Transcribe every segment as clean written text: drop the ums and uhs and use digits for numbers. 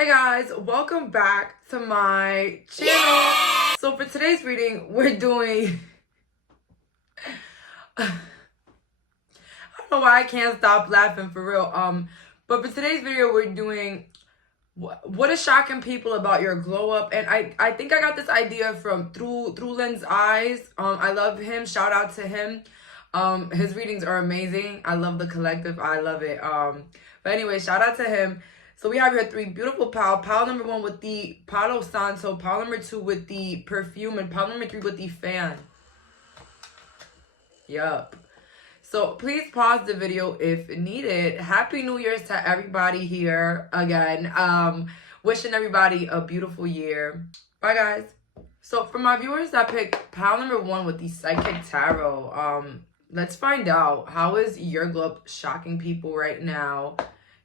Hey guys, welcome back to my channel. So for today's reading, we're doing I don't know why I can't stop laughing for real. But for today's video, we're doing what is shocking people about your glow up. And I think I got this idea from through Lynn's eyes. I love him. Shout out to him. His readings are amazing. I love the collective. I love it. But anyway, shout out to him. So we have here three beautiful pile number one with the Palo Santo, pile number two with the perfume, and pile number three with the fan. Yup. So please pause the video if needed. Happy New Year's to everybody here again. Wishing everybody a beautiful year. Bye guys. So for my viewers that picked pile number one with the Psychic Tarot, let's find out, how is your glow up shocking people right now?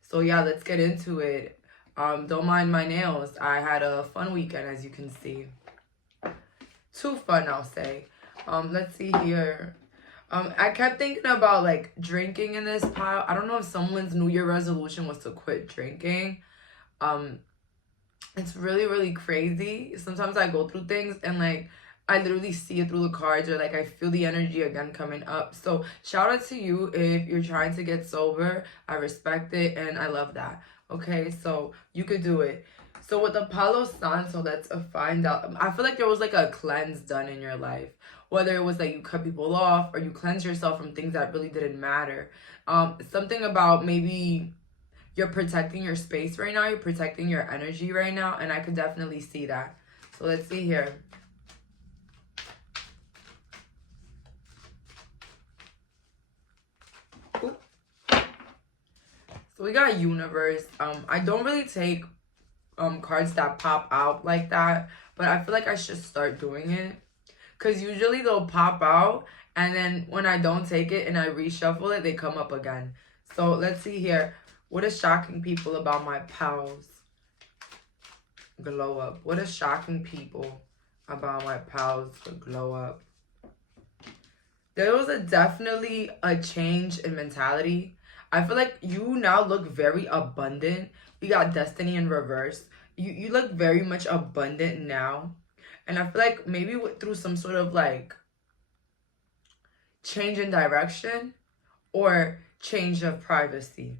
So yeah, let's get into it. Don't mind my nails. I had a fun weekend, as you can see. Too fun, I'll say. Let's see here. I kept thinking about like drinking in this pile. I don't know if someone's New Year resolution was to quit drinking. It's really, really crazy. Sometimes I go through things and like I literally see it through the cards, or like I feel the energy again coming up. So shout out to you if you're trying to get sober. I respect it and I love that. Okay, so you could do it. So with the Palo Santo, let's find out. I feel like there was like a cleanse done in your life. Whether it was like you cut people off or you cleanse yourself from things that really didn't matter. Something about maybe you're protecting your space right now. You're protecting your energy right now. And I could definitely see that. So let's see here. So we got Universe. I don't really take cards that pop out like that, but I feel like I should start doing it. Because usually they'll pop out, and then when I don't take it and I reshuffle it, they come up again. So let's see here. What is shocking people about my pals? Glow up. What is shocking people about my pals glow up? There was definitely a change in mentality. I feel like you now look very abundant. We got Destiny in reverse. You look very much abundant now. And I feel like maybe through some sort of like change in direction or change of privacy.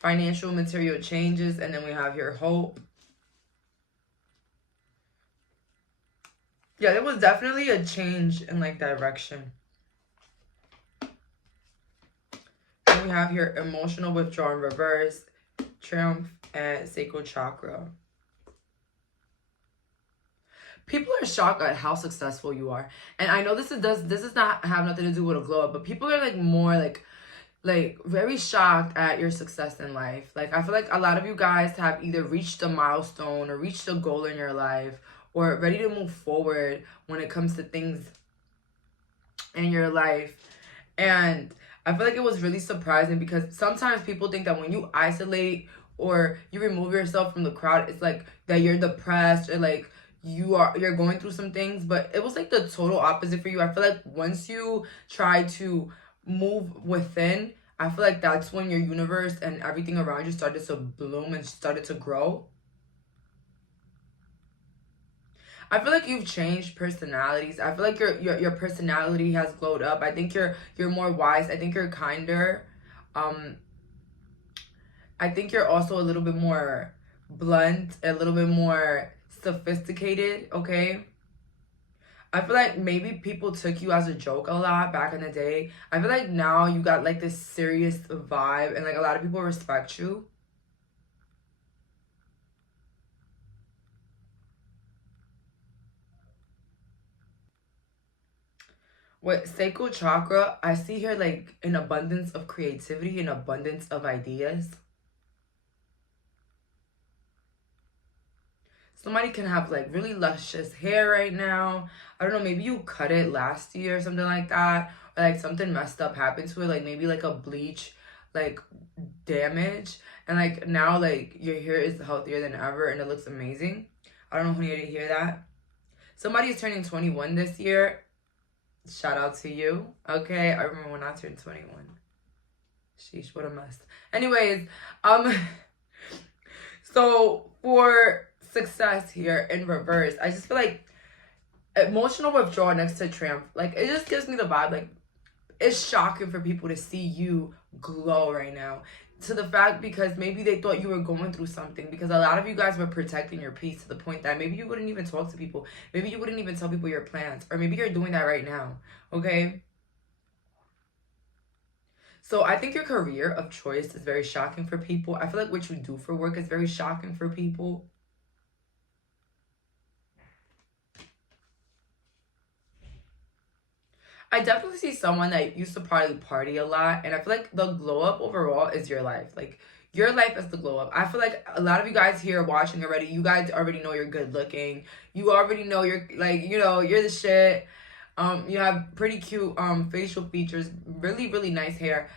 Financial material changes, and then we have here hope. Yeah, there was definitely a change in like direction. And we have here emotional withdrawal in reverse, triumph, and sacral chakra. People are shocked at how successful you are. And I know this does not have nothing to do with a glow up, but people are like more like very shocked at your success in life. Like I feel like a lot of you guys have either reached a milestone or reached a goal in your life, or ready to move forward when it comes to things in your life. And I feel like it was really surprising, because sometimes people think that when you isolate or you remove yourself from the crowd, it's like that you're depressed or like you're going through some things. But it was like the total opposite for you. I feel like once you try to move within, I feel like that's when your universe and everything around you started to bloom and started to grow. I feel like you've changed personalities. I feel like your personality has glowed up. I think you're more wise. I think you're kinder. I think you're also a little bit more blunt, a little bit more sophisticated, okay? I feel like maybe people took you as a joke a lot back in the day. I feel like now you got like this serious vibe, and like a lot of people respect you. With sacral chakra, I see here like an abundance of creativity, an abundance of ideas. Somebody can have like really luscious hair right now. I don't know, maybe you cut it last year or something like that. Or like something messed up happened to it, like maybe like a bleach like damage. And like now like your hair is healthier than ever and it looks amazing. I don't know who needed to hear that. Somebody is turning 21 this year. Shout out to you. Okay, I remember when I turned 21. Sheesh, what a mess. Anyways, so for success here in reverse, I just feel like emotional withdrawal next to triumph. Like, it just gives me the vibe, like, it's shocking for people to see you glow right now. To the fact, because maybe they thought you were going through something, because a lot of you guys were protecting your peace to the point that maybe you wouldn't even talk to people. Maybe you wouldn't even tell people your plans. Or maybe you're doing that right now. Okay? So I think your career of choice is very shocking for people. I feel like what you do for work is very shocking for people. I definitely see someone that used to probably party a lot, and I feel like the glow up overall is your life. Like, your life is the glow up. I feel like a lot of you guys here watching already, you guys already know you're good looking. You already know you're, like, you know, you're the shit. You have pretty cute facial features, really, really nice hair.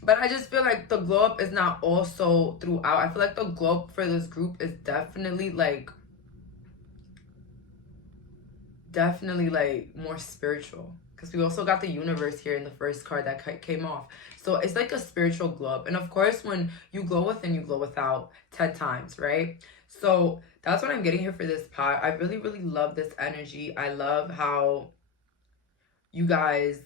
But I just feel like the glow up is not also throughout. I feel like the glow up for this group is definitely like more spiritual, because we also got the universe here in the first card that came off. So it's like a spiritual glow up. And of course, when you glow within, you glow without 10 times, right? So that's what I'm getting here for this pot. I really, really love this energy. I love how you guys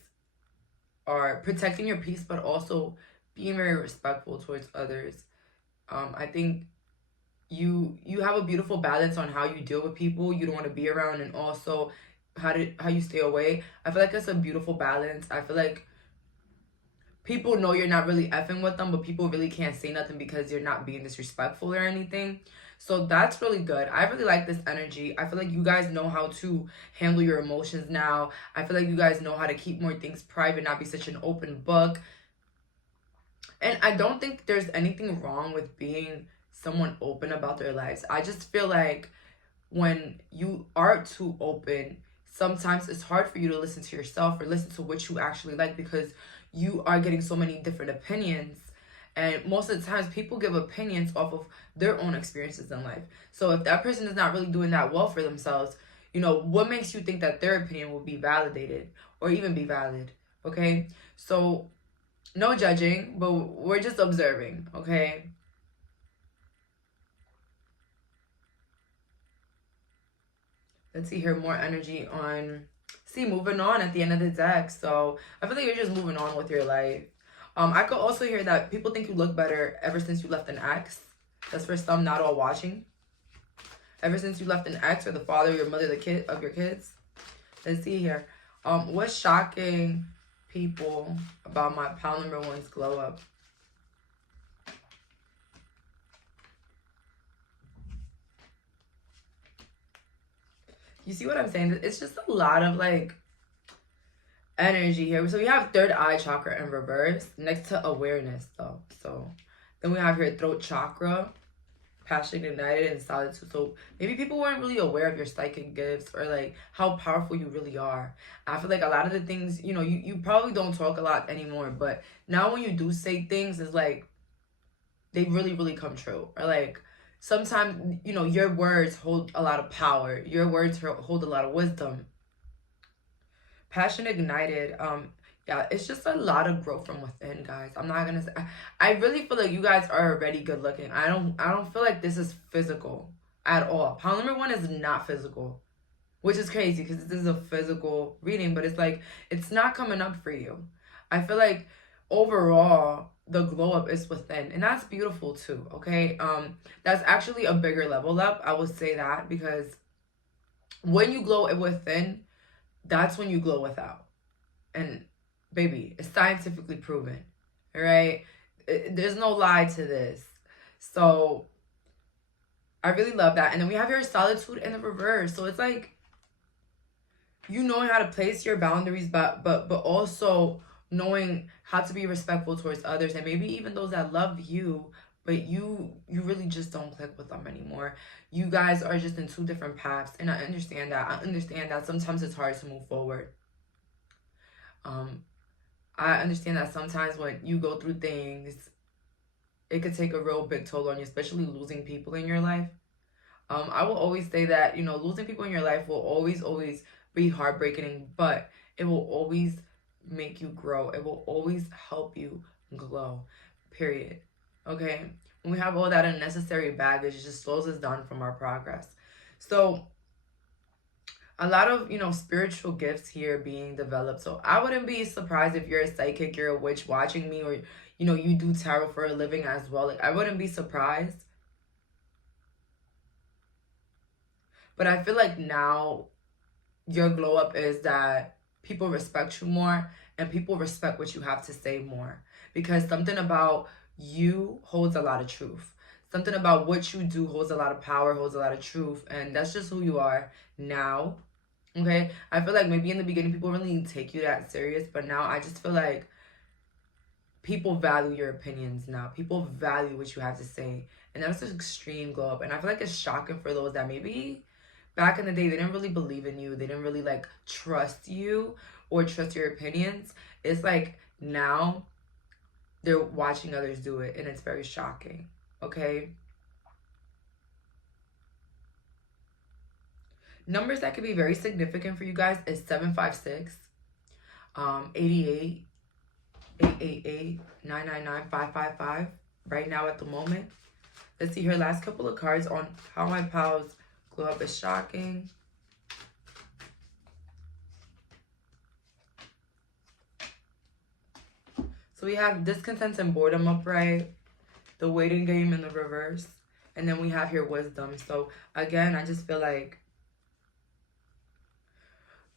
are protecting your peace, but also being very respectful towards others. I think you have a beautiful balance on how you deal with people you don't want to be around, and also how you stay away. I feel like it's a beautiful balance. I feel like people know you're not really effing with them, but people really can't say nothing because you're not being disrespectful or anything. So that's really good. I really like this energy. I feel like you guys know how to handle your emotions now. I feel like you guys know how to keep more things private, not be such an open book. And I don't think there's anything wrong with being someone open about their lives. I just feel like when you are too open, sometimes it's hard for you to listen to yourself or listen to what you actually like, because you are getting so many different opinions. And most of the times people give opinions off of their own experiences in life. So if that person is not really doing that well for themselves, you know, what makes you think that their opinion will be validated or even be valid? Okay? So no judging, but we're just observing, okay? Let's see here, more energy on, see, moving on at the end of the deck. So I feel like you're just moving on with your life. I could also hear that people think you look better ever since you left an ex. That's for some, not all watching. Ever since you left an ex, or the father, your mother, the kid of your kids. Let's see here. What's shocking people about my pile number one's glow up? You see what I'm saying? It's just a lot of like energy here. So we have third eye chakra in reverse next to awareness though. So then we have here throat chakra, passion ignited, and solitude. So maybe people weren't really aware of your psychic gifts or like how powerful you really are. I feel like a lot of the things, you know, you probably don't talk a lot anymore, but now when you do say things, it's like they really, really come true. Or like sometimes, you know, your words hold a lot of power. Your words hold a lot of wisdom. Passion ignited. Yeah, it's just a lot of growth from within, guys. I'm not gonna say, I really feel like you guys are already good looking. I don't feel like this is physical at all. Pile number one is not physical, which is crazy because this is a physical reading, but it's like it's not coming up for you. I feel like overall the glow up is within, and that's beautiful too. Okay, that's actually a bigger level up. I would say that, because when you glow within, that's when you glow without. And baby, it's scientifically proven. All right, there's no lie to this. So I really love that. And then we have your solitude in the reverse. So it's like you knowing how to place your boundaries, but also knowing how to be respectful towards others, and maybe even those that love you, but you really just don't click with them anymore. You guys are just in two different paths, and I understand that. I understand that sometimes it's hard to move forward. I understand that sometimes when you go through things, it could take a real big toll on you, especially losing people in your life. I will always say that, you know, losing people in your life will always be heartbreaking, but it will always make you grow. It will always help you glow, period. Okay? When we have all that unnecessary baggage, it just slows us down from our progress. So a lot of, spiritual gifts here being developed. So I wouldn't be surprised if you're a psychic, you're a witch watching me, or, you do tarot for a living as well. Like, I wouldn't be surprised. But I feel like now your glow up is that people respect you more and people respect what you have to say more. Because something about you holds a lot of truth. Something about what you do holds a lot of power, holds a lot of truth. And that's just who you are now. Okay? I feel like maybe in the beginning people really didn't take you that serious. But now I just feel like people value your opinions now. People value what you have to say. And that's an extreme glow up. And I feel like it's shocking for those that maybe back in the day they didn't really believe in you. They didn't really like trust you or trust your opinions. It's like now they're watching others do it, and it's very shocking. Okay? Numbers that could be very significant for you guys is 756, 88, 888, 999, 555 right now at the moment. Let's see here, last couple of cards on how my pals glow up is shocking. So we have discontent and boredom upright, the waiting game in the reverse, and then we have here wisdom. So again, I just feel like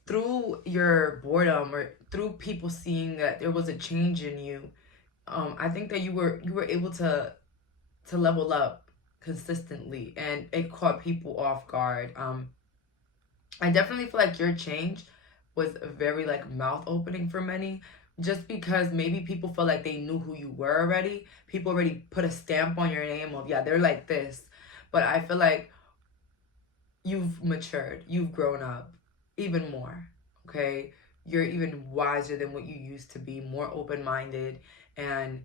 through your boredom or through people seeing that there was a change in you, I think that you were able to level up consistently, and it caught people off guard. I definitely feel like your change was very like mouth opening for many, just because maybe people felt like they knew who you were already. People already put a stamp on your name of, yeah, they're like this. But I feel like you've matured, you've grown up even more. Okay, you're even wiser than what you used to be, more open-minded, and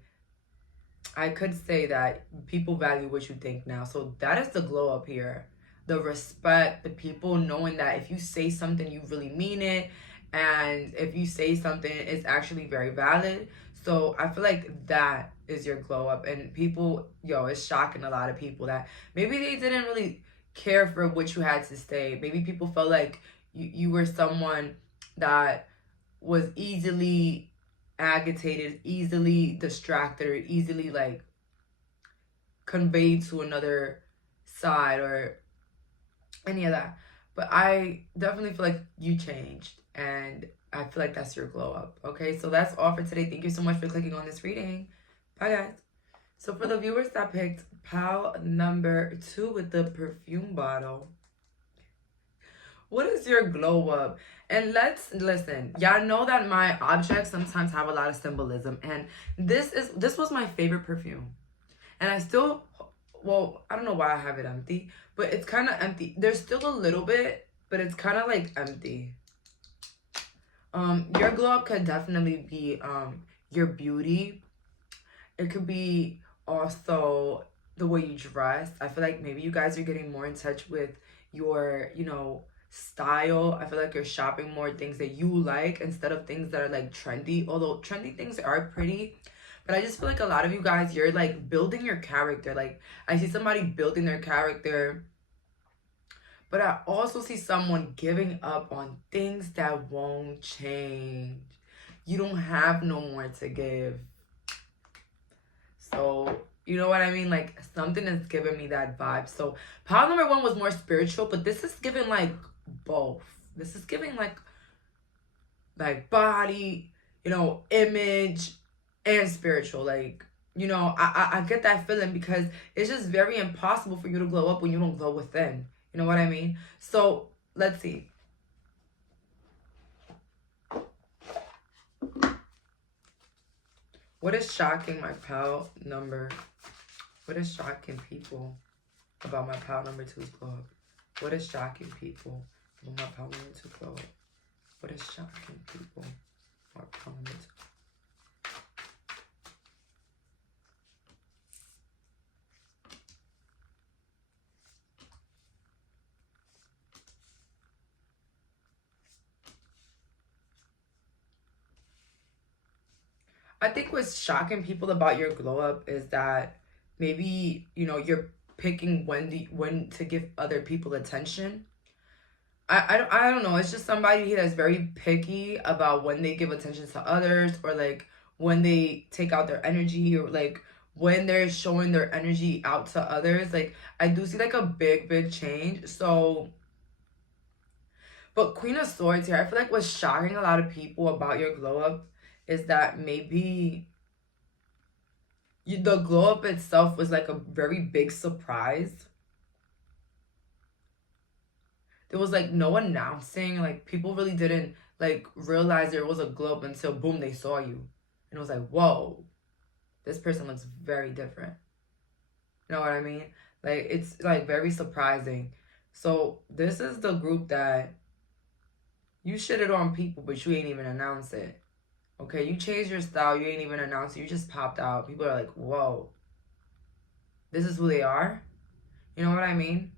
I could say that people value what you think now. So that is the glow up here. The respect, the people knowing that if you say something, you really mean it. And if you say something, it's actually very valid. So I feel like that is your glow up. And people, it's shocking a lot of people that maybe they didn't really care for what you had to say. Maybe people felt like you were someone that was easily agitated, easily distracted, or easily like conveyed to another side or any of that. But I definitely feel like you changed, and I feel like that's your glow up. Okay, so that's all for today. Thank you so much for clicking on this reading. Bye, guys. So for the viewers that picked pal number 2 with the perfume bottle, what is your glow up? And let's listen. Y'all know that my objects sometimes have a lot of symbolism, and this was my favorite perfume. And I still, well, I don't know why I have it empty, but it's kind of empty. There's still a little bit, but it's kind of like empty. Your glow up could definitely be your beauty. It could be also the way you dress. I feel like maybe you guys are getting more in touch with your, style. I feel like you're shopping more things that you like instead of things that are like trendy. Although trendy things are pretty, but I just feel like a lot of you guys, you're like building your character. Like I see somebody building their character, but I also see someone giving up on things that won't change. You don't have no more to give. So, you know what I mean? Like something is giving me that vibe. So pile number 1 was more spiritual, but this is giving like both. This is giving like body, image, and spiritual. Like, I get that feeling because it's just very impossible for you to glow up when you don't glow within. You know what I mean? So let's see. What is shocking my pal number? What is shocking people about my pal number 2's glow up? What is shocking people about my pal number 2 glow up? What is shocking people about pal number 2? I think what's shocking people about your glow up is that maybe, you know, you're picking when to give other people attention. I don't know. It's just somebody that's very picky about when they give attention to others, or like when they take out their energy, or like when they're showing their energy out to others. Like I do see like a big change. So, but Queen of Swords here, I feel like what's shocking a lot of people about your glow up is that maybe the glow up itself was like a very big surprise. There was like no announcing, like people really didn't like realize there was a glow up until boom, they saw you. And it was like, whoa, this person looks very different. You know what I mean? Like it's like very surprising. So this is the group that you shitted on people, but you ain't even announce it. Okay, you changed your style, you ain't even announced it, you just popped out. People are like, whoa, this is who they are? You know what I mean?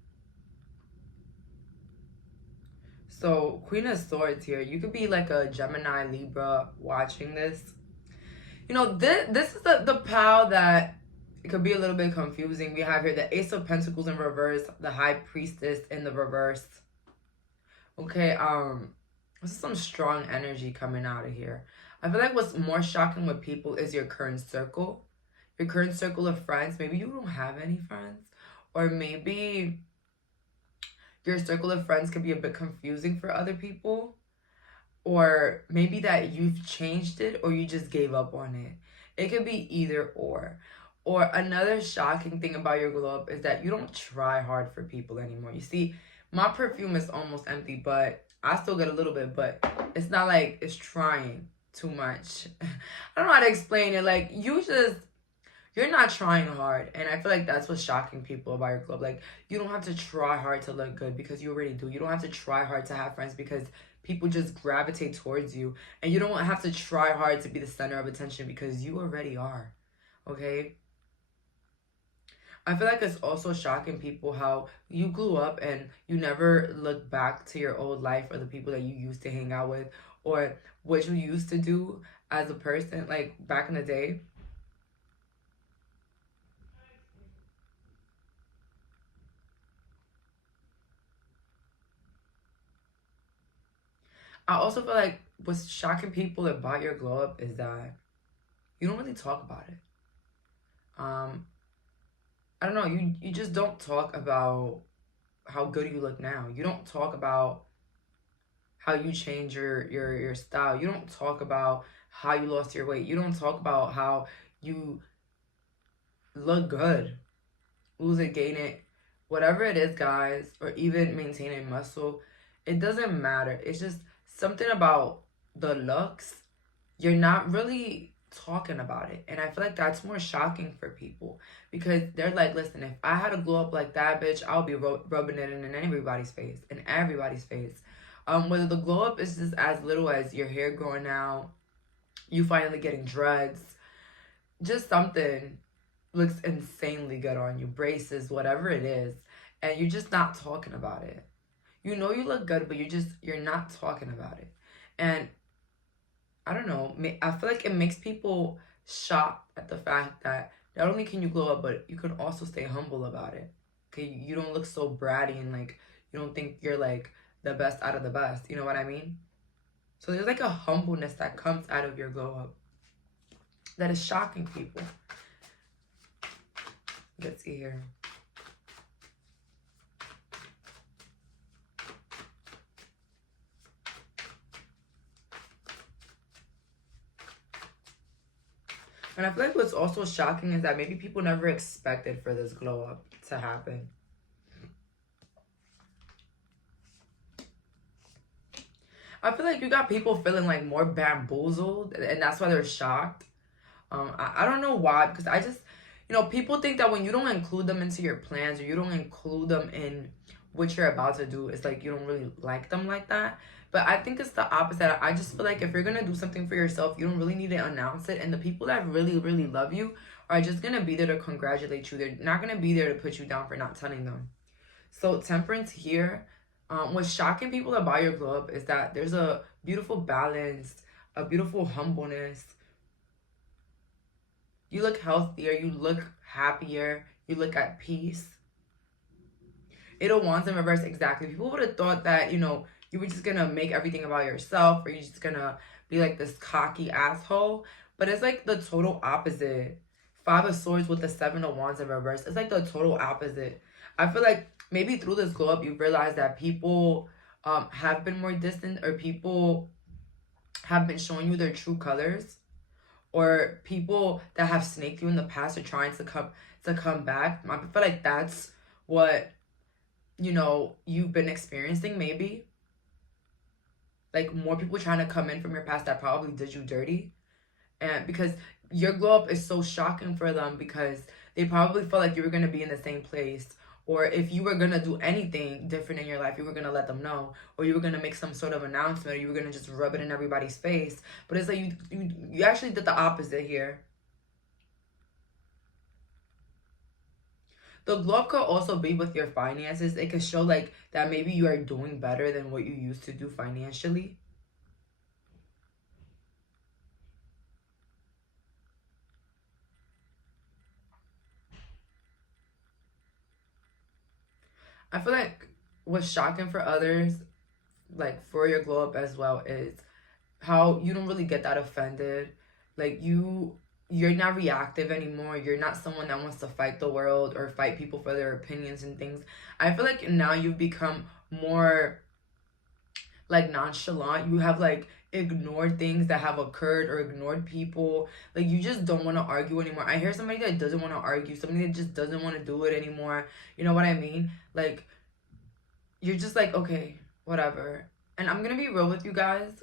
So, Queen of Swords here, you could be like a Gemini, Libra watching this. You know, this is the pile that it could be a little bit confusing. We have here the Ace of Pentacles in reverse, the High Priestess in the reverse. Okay, this is some strong energy coming out of here. I feel like what's more shocking with people is your current circle. Your current circle of friends. Maybe you don't have any friends. Or maybe your circle of friends could be a bit confusing for other people. Or maybe that you've changed it or you just gave up on it. It could be either or. Or another shocking thing about your glow up is that you don't try hard for people anymore. You see, my perfume is almost empty, but I still get a little bit, but it's not like it's trying too much. I don't know how to explain it. Like, you're not trying hard. And I feel like that's what's shocking people about your glow up. Like, you don't have to try hard to look good because you already do. You don't have to try hard to have friends because people just gravitate towards you. And you don't have to try hard to be the center of attention because you already are. Okay? I feel like it's also shocking people how you grew up and you never look back to your old life or the people that you used to hang out with or what you used to do as a person, like back in the day. I also feel like what's shocking people about your glow up is that you don't really talk about it. I don't know, you just don't talk about how good you look now. You don't talk about how you change your style. You don't talk about how you lost your weight. You don't talk about how you look good. Lose it, gain it, whatever it is, guys, or even maintaining muscle. It doesn't matter. It's just something about the looks. You're not really talking about it. And I feel like that's more shocking for people because they're like, listen, if I had to glow up like that, bitch, I'll be rubbing it in everybody's face. In everybody's face. Whether the glow up is just as little as your hair growing out, you finally getting dreads, just something looks insanely good on you, braces, whatever it is, and you're just not talking about it. You know you look good, but you're not talking about it. And I don't know, I feel like it makes people shocked at the fact that not only can you glow up, but you can also stay humble about it. Okay, you don't look so bratty and like you don't think you're like the best out of the best. You know what I mean? So there's like a humbleness that comes out of your glow up that is shocking people. Let's see here. And I feel like what's also shocking is that maybe people never expected for this glow up to happen. I feel like you got people feeling like more bamboozled, and that's why they're shocked. I don't know why, because I just, you know, people think that when you don't include them into your plans or you don't include them in what you're about to do, it's like you don't really like them like that. But I think it's the opposite. I just feel like if you're going to do something for yourself, you don't really need to announce it. And the people that really love you are just going to be there to congratulate you. They're not going to be there to put you down for not telling them. So Temperance here, what's shocking people about your glow up is that there's a beautiful balance, a beautiful humbleness, You look healthier. You look happier. You look at peace. Eight of Wands in reverse, exactly. People would have thought that, you know, you were just gonna make everything about yourself, or you're just gonna be like this cocky asshole. But it's like the total opposite. Five of Swords with the Seven of Wands in reverse. It's like the total opposite. I feel like maybe through this glow up, you realize that people have been more distant, or people have been showing you their true colors, or people that have snaked you in the past are trying to come back. I feel like that's what, you know, you've been experiencing, maybe. Like, more people trying to come in from your past that probably did you dirty. And because your glow up is so shocking for them, because they probably felt like you were going to be in the same place. Or if you were going to do anything different in your life, you were going to let them know. Or you were going to make some sort of announcement, or you were going to just rub it in everybody's face. But it's like you actually did the opposite here. The glow up could also be with your finances. It could show like that maybe you are doing better than what you used to do financially. I feel like what's shocking for others, like for your glow up as well, is how you don't really get that offended. Like you're not reactive anymore. You're not someone that wants to fight the world or fight people for their opinions and things. I feel like now you've become more like nonchalant. You have like ignored things that have occurred, or ignored people. Like, you just don't want to argue anymore. I hear somebody that doesn't want to argue, somebody that just doesn't want to do it anymore. You know what I mean? Like, you're just like, okay, whatever. And I'm gonna be real with you guys.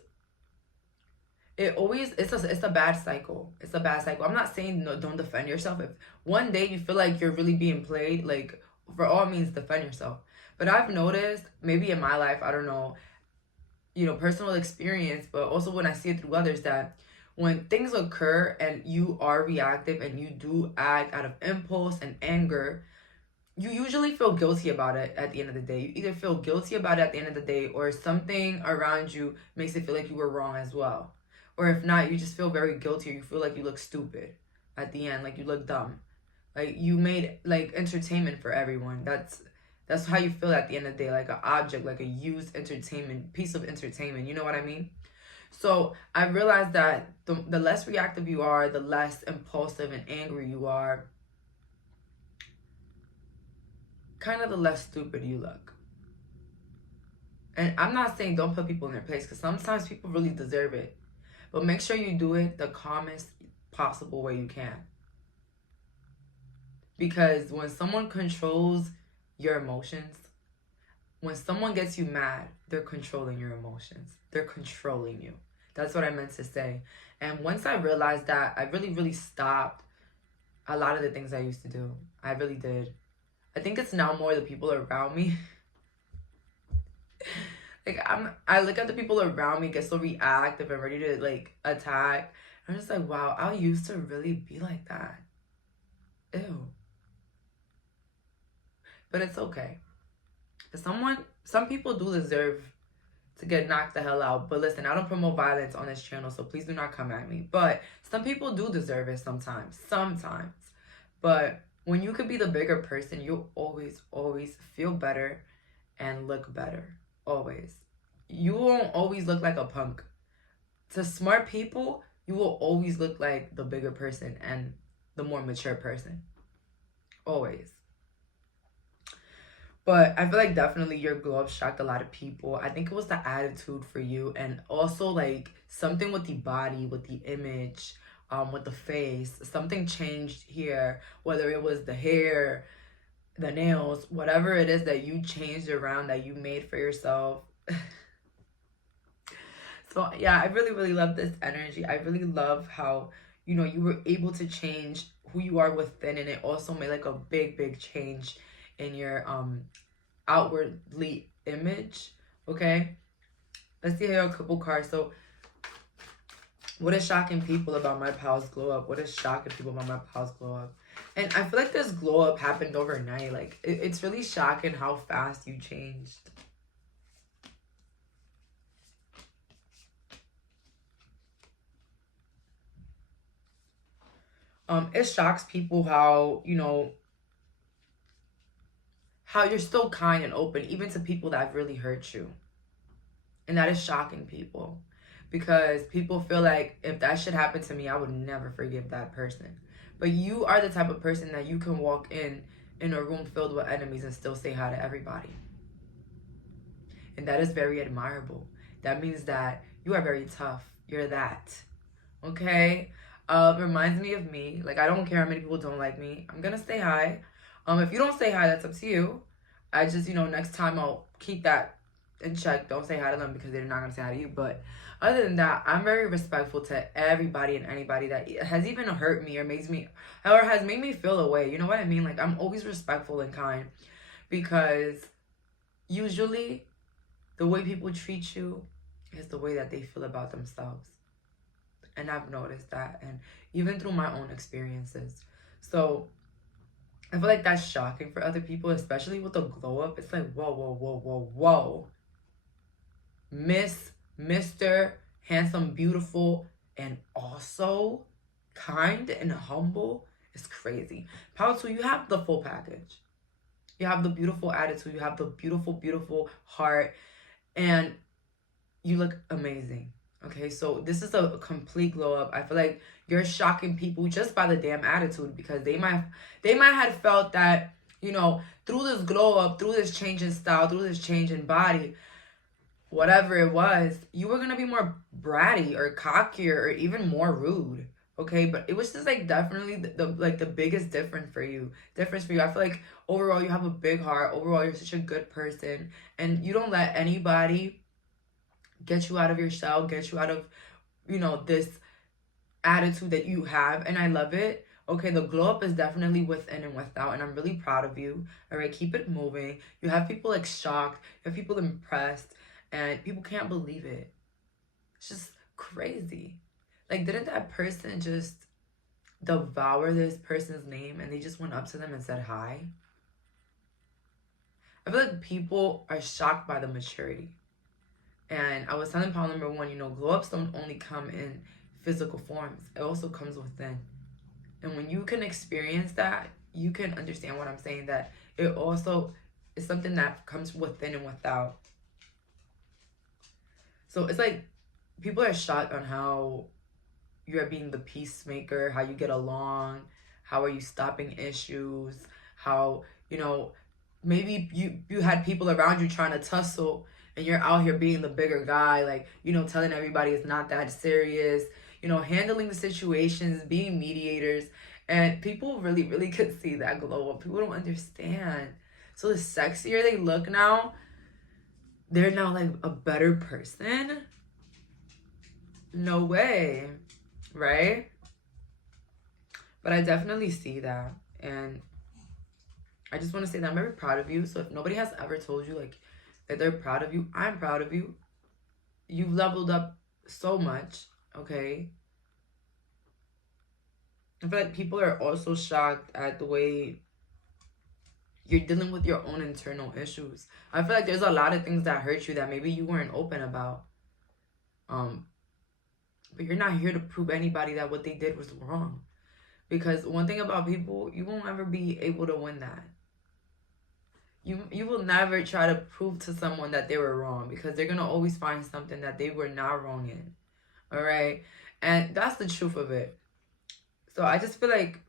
It's a bad cycle. It's a bad cycle. I'm not saying no, don't defend yourself. If one day you feel like you're really being played, like, for all means defend yourself. But I've noticed, maybe in my life, I don't know, you know, personal experience, but also when I see it through others, that when things occur and you are reactive and you do act out of impulse and anger, you usually feel guilty about it at the end of the day. You either feel guilty about it at the end of the day, or something around you makes it feel like you were wrong as well. Or if not, you just feel very guilty, or you feel like you look stupid at the end, like you look dumb. Like, you made like entertainment for everyone. That's how you feel at the end of the day, like an object, like a used entertainment, piece of entertainment. You know what I mean? So I realized that the less reactive you are, the less impulsive and angry you are, kind of the less stupid you look. And I'm not saying don't put people in their place, because sometimes people really deserve it. But make sure you do it the calmest possible way you can. Because when someone controls your emotions, when someone gets you mad, they're controlling your emotions. They're controlling you. That's what I meant to say. And once I realized that, I really, really stopped a lot of the things I used to do. I really did. I think it's now more the people around me. Like, I look at the people around me, get so reactive and ready to like attack. I'm just like, wow, I used to really be like that. Ew. But it's okay. Some people do deserve to get knocked the hell out. But listen, I don't promote violence on this channel, so please do not come at me. But some people do deserve it sometimes. Sometimes. But when you could be the bigger person, you'll always, always feel better and look better. Always. You won't always look like a punk. To smart people, you will always look like the bigger person and the more mature person. Always. But I feel like definitely your glow up shocked a lot of people. I think it was the attitude for you, and also like something with the body, with the image, with the face. Something changed here, whether it was the hair, the nails, whatever it is that you changed around, that you made for yourself. So yeah, I really, really love this energy. I really love how, you know, you were able to change who you are within, and it also made like a big, big change in your outwardly image. Okay, let's see here a couple cards. So what is shocking people about my pal's glow up? What is shocking people about my pal's glow up? And I feel like this glow up happened overnight. Like, it's really shocking how fast you changed. It shocks people how, you know, how you're still kind and open, even to people that have really hurt you. And that is shocking people. Because people feel like if that shit happened to me, I would never forgive that person. But you are the type of person that you can walk in a room filled with enemies and still say hi to everybody. And that is very admirable. That means that you are very tough. You're that. Okay? Reminds me of me. Like, I don't care how many people don't like me. I'm gonna say hi. If you don't say hi, that's up to you. I just, you know, next time I'll keep that in check. Don't say hi to them because they're not gonna say hi to you. But other than that, I'm very respectful to everybody and anybody that has even hurt me or has made me feel away. You know what I mean? Like, I'm always respectful and kind, because usually the way people treat you is the way that they feel about themselves. And I've noticed that, and even through my own experiences. So I feel like that's shocking for other people, especially with the glow up. It's like, whoa, whoa, whoa, whoa, whoa. Mr. Handsome, beautiful, and also kind and humble is crazy. Power 2, you have the full package. You have the beautiful attitude. You have the beautiful, beautiful heart. And you look amazing. Okay, so this is a complete glow up. I feel like you're shocking people just by the damn attitude, because they might have felt that, you know, through this glow up, through this change in style, through this change in body, whatever it was, you were gonna be more bratty or cockier or even more rude. Okay, but it was just like definitely the biggest difference for you. I feel like overall you have a big heart. Overall, you're such a good person, and you don't let anybody get you out of your shell, get you out of, you know, this attitude that you have. And I love it. Okay, the glow up is definitely within and without, and I'm really proud of you. All right, keep it moving. You have people like shocked, you have people impressed, and people can't believe it. It's just crazy. Like, didn't that person just devour this person's name and they just went up to them and said hi? I feel like people are shocked by the maturity. And I was telling Paul number 1, you know, glow ups don't only come in physical forms. It also comes within. And when you can experience that, you can understand what I'm saying, that it also is something that comes within and without. So it's like people are shocked on how you're being the peacemaker, how you get along, how are you stopping issues, how, you know, maybe you had people around you trying to tussle, and you're out here being the bigger guy, like, you know, telling everybody it's not that serious, you know, handling the situations, being mediators. And people really, really could see that glow up. People don't understand. So the sexier they look now, they're now like a better person? No way, right? But I definitely see that. And I just want to say that I'm very proud of you. So if nobody has ever told you, like, that they're proud of you, I'm proud of you. You've leveled up so much, okay? I feel like people are also shocked at the way you're dealing with your own internal issues. I feel like there's a lot of things that hurt you that maybe you weren't open about. But you're not here to prove anybody that what they did was wrong. Because one thing about people, you won't ever be able to win that. You will never try to prove to someone that they were wrong, because they're going to always find something that they were not wrong in. All right? And that's the truth of it. So I just feel like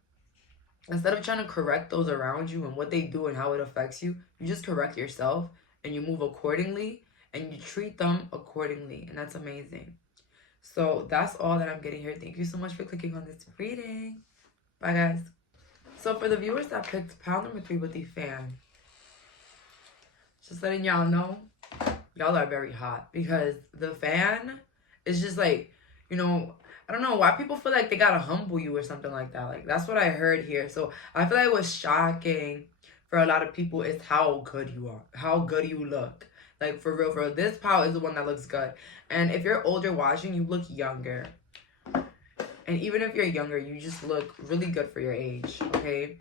instead of trying to correct those around you and what they do and how it affects you, you just correct yourself and you move accordingly and you treat them accordingly. And that's amazing. So that's all that I'm getting here. Thank you so much for clicking on this reading. Bye, guys. So for the viewers that picked pile number 3 with the fan, just letting y'all know, y'all are very hot, because the fan is just like, you know, I don't know why people feel like they gotta humble you or something like that. Like, that's what I heard here. So I feel like what's shocking for a lot of people is how good you are, how good you look. Like, for real, this pile is the one that looks good. And if you're older watching, you look younger. And even if you're younger, you just look really good for your age, okay?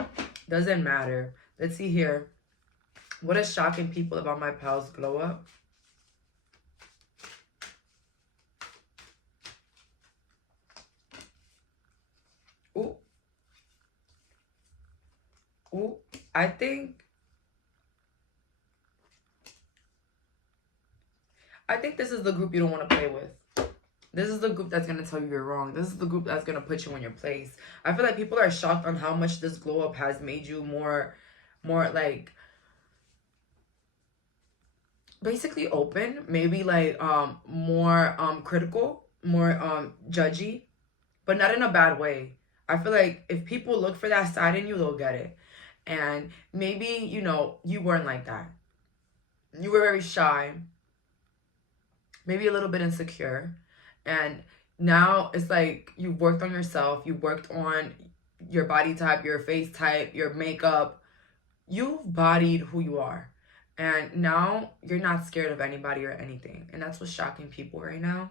Doesn't matter. Let's see here. What is shocking people about my pal's glow up? Ooh. I think this is the group you don't want to play with. This is the group that's going to tell you you're wrong. This is the group that's going to put you in your place. I feel like people are shocked on how much this glow up has made you more like basically open, maybe like more critical, more judgy, but not in a bad way. I feel like if people look for that side in you, they'll get it. And maybe, you know, you weren't like that. You were very shy, maybe a little bit insecure. And now it's like you worked on yourself. You worked on your body type, your face type, your makeup. You've bodied who you are. And now you're not scared of anybody or anything. And that's what's shocking people right now.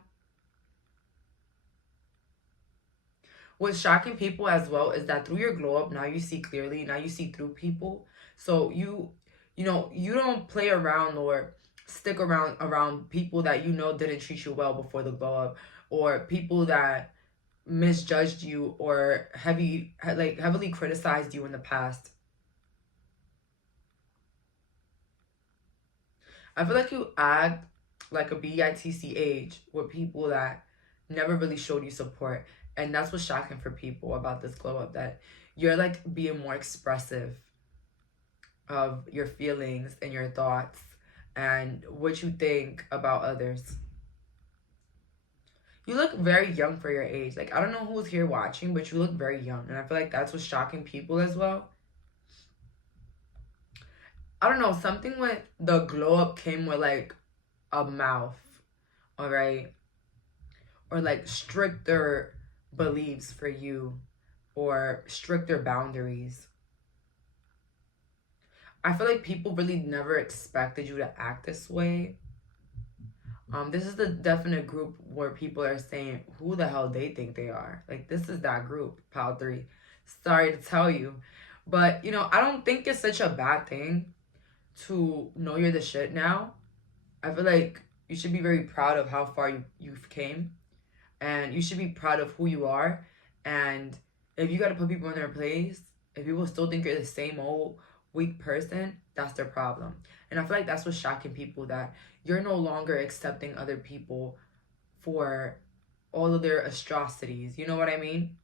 What's shocking people as well is that through your glow up, now you see clearly. Now you see through people. So you know, you don't play around or stick around people that you know didn't treat you well before the glow up, or people that misjudged you or heavily criticized you in the past. I feel like you act like a bitch age with people that never really showed you support. And that's what's shocking for people about this glow up, that you're like being more expressive of your feelings and your thoughts and what you think about others. You look very young for your age. Like, I don't know who's here watching, but you look very young. And I feel like that's what's shocking people as well. I don't know, something with the glow up came with like a mouth, all right? Or like stricter beliefs for you, or stricter boundaries. I feel like people really never expected you to act this way. This is the definite group where people are saying who the hell they think they are. Like, this is that group, Pile 3. Sorry to tell you. But, you know, I don't think it's such a bad thing to know you're the shit now. I feel like you should be very proud of how far you've came. And you should be proud of who you are. And if you got to put people in their place, if people still think you're the same old weak person, that's their problem. And I feel like that's what's shocking people, that you're no longer accepting other people for all of their atrocities. You know what I mean?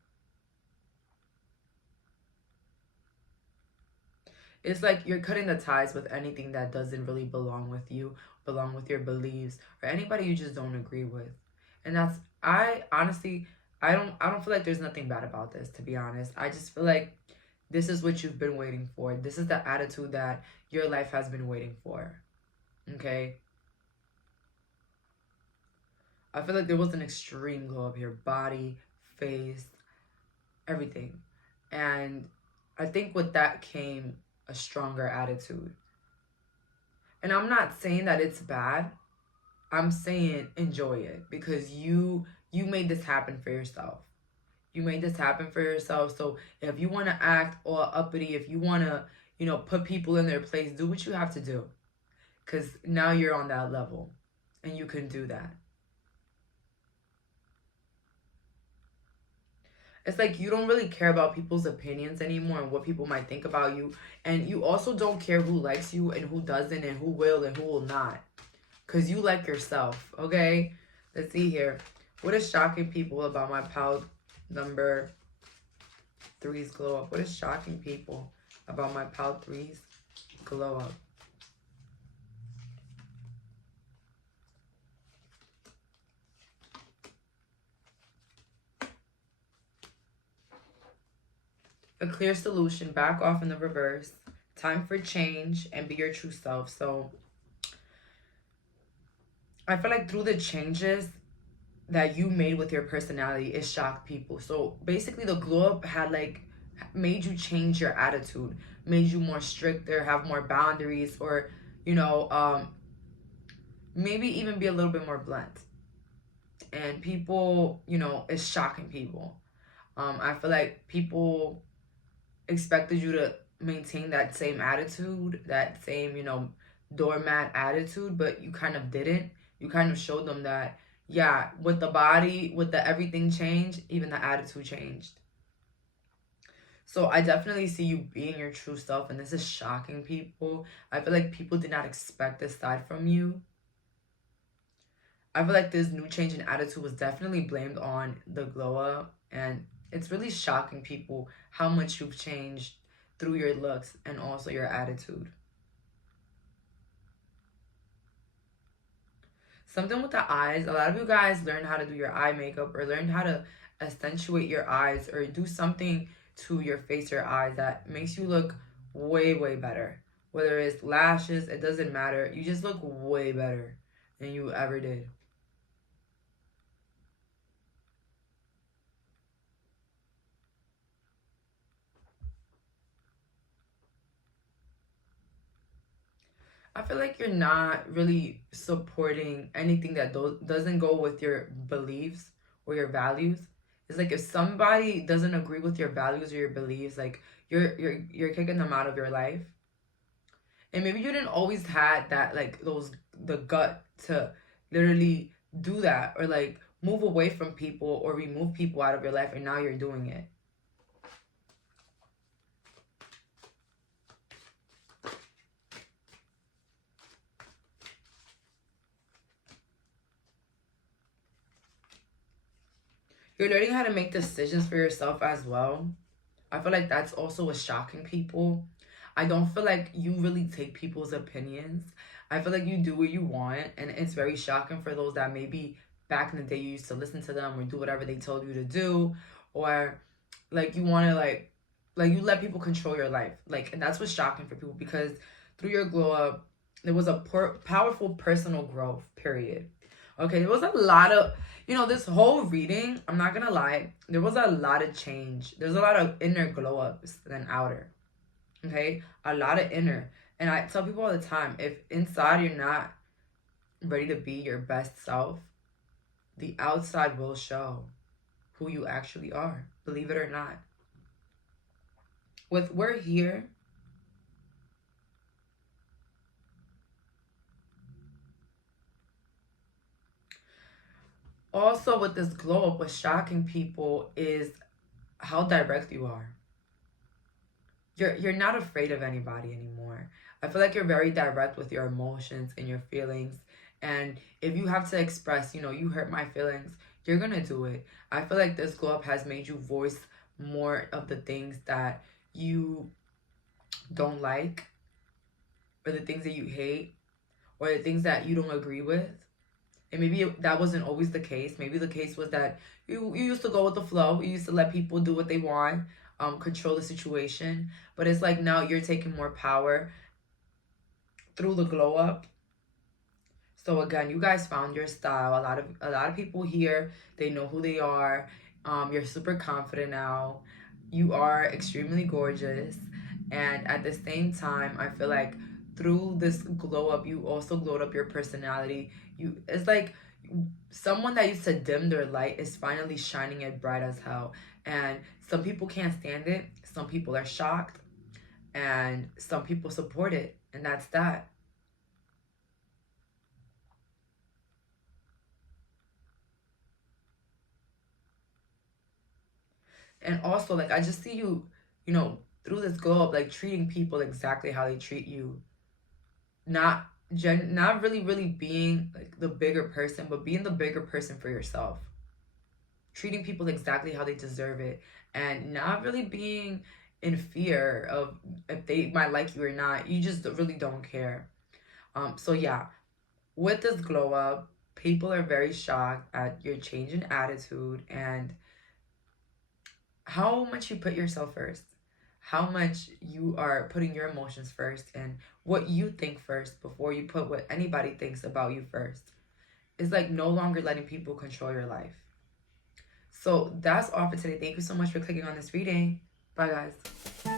It's like you're cutting the ties with anything that doesn't really belong with you, belong with your beliefs, or anybody you just don't agree with. And that's, I honestly, I don't feel like there's nothing bad about this, to be honest. I just feel like this is what you've been waiting for. This is the attitude that your life has been waiting for. Okay? I feel like there was an extreme glow up here. Body, face, everything. And I think with that came a stronger attitude. And I'm not saying that it's bad. I'm saying enjoy it, because you made this happen for yourself. You made this happen for yourself. So if you want to act all uppity, if you want to, you know, put people in their place, do what you have to do. Because now you're on that level and you can do that. It's like you don't really care about people's opinions anymore and what people might think about you. And you also don't care who likes you and who doesn't, and who will and who will not. Because you like yourself, okay? Let's see here. What is shocking people about my pal number 3's glow up? What is shocking people about my pal 3's glow up? A clear solution, back off in the reverse, time for change, and be your true self. So I feel like through the changes that you made with your personality, it shocked people. So basically the glow up had like made you change your attitude, made you more stricter, have more boundaries, or, you know, maybe even be a little bit more blunt. And people, you know, it's shocking people. I feel like people expected you to maintain that same attitude, that same, you know, doormat attitude, but you kind of didn't. You kind of showed them that, yeah, with the body, with the everything changed, even the attitude changed. So I definitely see you being your true self, and this is shocking people. I feel like people did not expect this side from you. I feel like this new change in attitude was definitely blamed on the glow up, and it's really shocking people how much you've changed through your looks and also your attitude. Something with the eyes, a lot of you guys learned how to do your eye makeup or learned how to accentuate your eyes or do something to your face or eyes that makes you look way, way better. Whether it's lashes, it doesn't matter. You just look way better than you ever did. I feel like you're not really supporting anything that doesn't go with your beliefs or your values. It's like if somebody doesn't agree with your values or your beliefs, like you're kicking them out of your life. And maybe you didn't always had that, like the gut to literally do that or like move away from people or remove people out of your life, and now you're doing it. You're learning how to make decisions for yourself as well. I feel like that's also what's shocking people. I don't feel like you really take people's opinions. I feel like you do what you want, and it's very shocking for those that maybe back in the day you used to listen to them or do whatever they told you to do, or like you want to like you let people control your life. Like, and that's what's shocking for people because through your glow up, there was a powerful personal growth. Period. Okay, there was a lot of, this whole reading, I'm not gonna lie, there was a lot of change. There's a lot of inner glow ups than outer. Okay, a lot of inner. And I tell people all the time, if inside you're not ready to be your best self, the outside will show who you actually are, believe it or not. With we're here, also with this glow up, what's shocking people is how direct you are. You're not afraid of anybody anymore. I feel like you're very direct with your emotions and your feelings. And if you have to express, you hurt my feelings, you're gonna do it. I feel like this glow up has made you voice more of the things that you don't like, or the things that you hate, or the things that you don't agree with. And maybe that wasn't always the case. Maybe the case was that you used to go with the flow. You used to let people do what they want, control the situation. But it's like now you're taking more power through the glow up. So again, you guys found your style. A lot of people here, they know who they are. You're super confident now. You are extremely gorgeous. And at the same time, I feel like through this glow up, you also glowed up your personality. It's like someone that used to dim their light is finally shining it bright as hell. And some people can't stand it. Some people are shocked. And some people support it. And that's that. And also, like, I just see you, through this glow up, like treating people exactly how they treat you. Not really being like the bigger person, but being the bigger person for yourself. Treating people exactly how they deserve it, and not really being in fear of if they might like you or not. You just really don't care. So yeah, with this glow up, people are very shocked at your change in attitude and how much you put yourself first, how much you are putting your emotions first, and what you think first before you put what anybody thinks about you first. It's like no longer letting people control your life. So that's all for today. Thank you so much for clicking on this reading. Bye, guys.